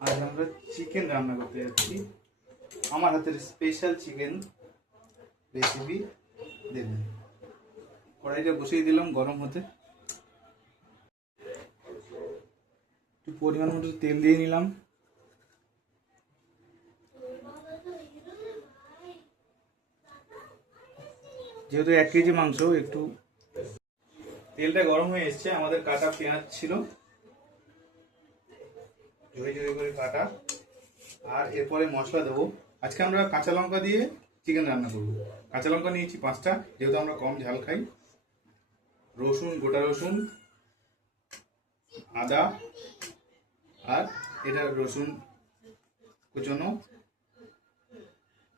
আজ আমরা চিকেন রান্না করতে যাচ্ছি। আমার হাতের স্পেশাল চিকেন রেসিপি দেখুন। কড়াইটা বসিয়ে দিলাম গরম হতে। একটু পরিমাণ মতো তেল দিয়ে নিলাম। যেহেতু 1 কেজি মাংস, একটু তেলটা গরম হয়ে এসছে। আমাদের কাটা পেঁয়াজ ছিল, ঝুড়ি ঝুড়ি করে কাটা। আর এরপরে মশলা দেবো। আজকে আমরা কাঁচা লঙ্কা দিয়ে চিকেন রান্না করব। কাঁচা লঙ্কা নিয়েছি 5টা, যেহেতু আমরা কম ঝাল খাই। রসুন, গোটা রসুন, আদা, আর এটা রসুন কুচনো,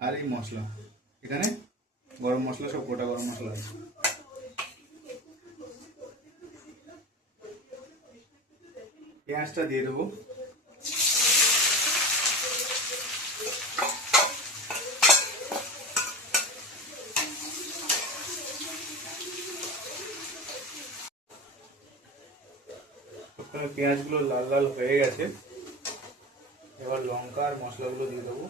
আর এই মশলা। এখানে গরম মশলা, সব গোটা গরম মশলা আছে। পেঁয়াজটা দিয়ে দেবো। পেঁয়াজগুলো লাল লাল হয়ে গেছে। এবার লঙ্কা আর মশলাগুলো দিয়ে দেবো।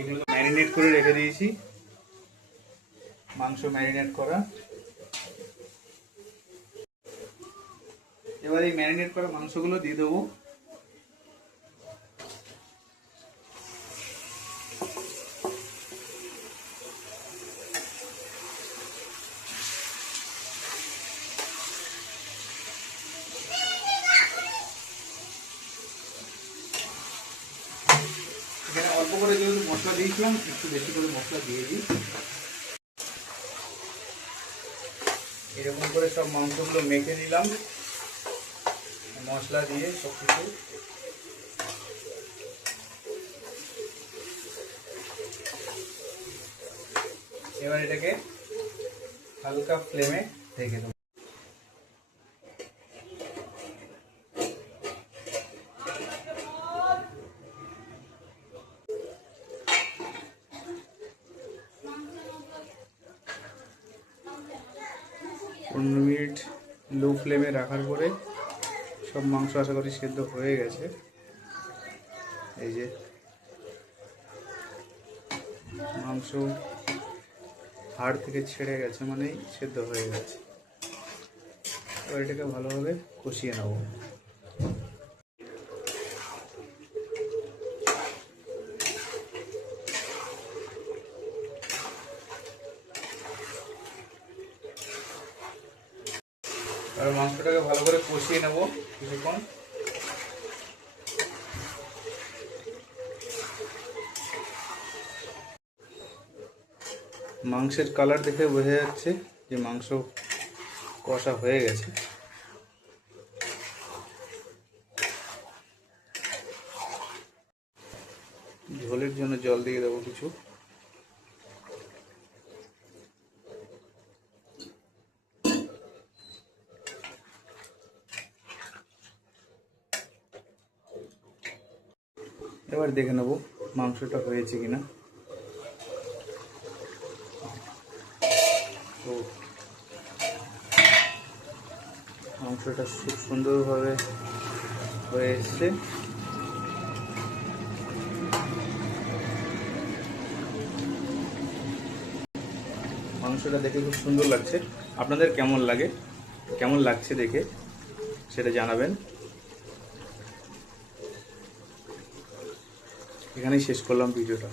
এগুলো ম্যারিনেট করে রেখে দিয়েছি, মাংস ম্যারিনেট করা। এবার এই ম্যারিনেট করা মাংসগুলো দিয়ে দেবো। এখানে অল্প করে যেহেতু মশলা দিয়েছিলাম, একটু বেশি করে মশলা দিয়ে দিই। এরকম করে সব মাংসগুলো মেখে নিলাম মশলা দিয়ে সব কিছু। এবার এটাকে হালকা ফ্লেমে রেখে দেবো। মিনিট লো ফ্লেমে রাখার পরে সব মাংস আশা করি সেদ্ধ হয়ে গেছে। এই যে মাংস হাড় থেকে ছেড়ে গেছে, মানেই সেদ্ধ হয়ে গেছে। এবার এটাকে ভালোভাবে কষিয়ে নেব। আর মাংসটাকে ভালো করে কষিয়ে নেব কিছুক্ষণ। মাংসের কালার দেখে বোঝা যাচ্ছে যে মাংস কষা হয়ে গেছে। ঝোলের জন্য জল দিয়ে দেবো কিছু। এবার দেখে নেব মাংসটা হয়েছে কিনা। তো মাংসটা খুব সুন্দরভাবে হয়ে এসছে। মাংসটা দেখে খুব সুন্দর লাগছে। আপনাদের কেমন লাগছে দেখে সেটা জানাবেন। এখানেই শেষ করলাম ভিডিওটা।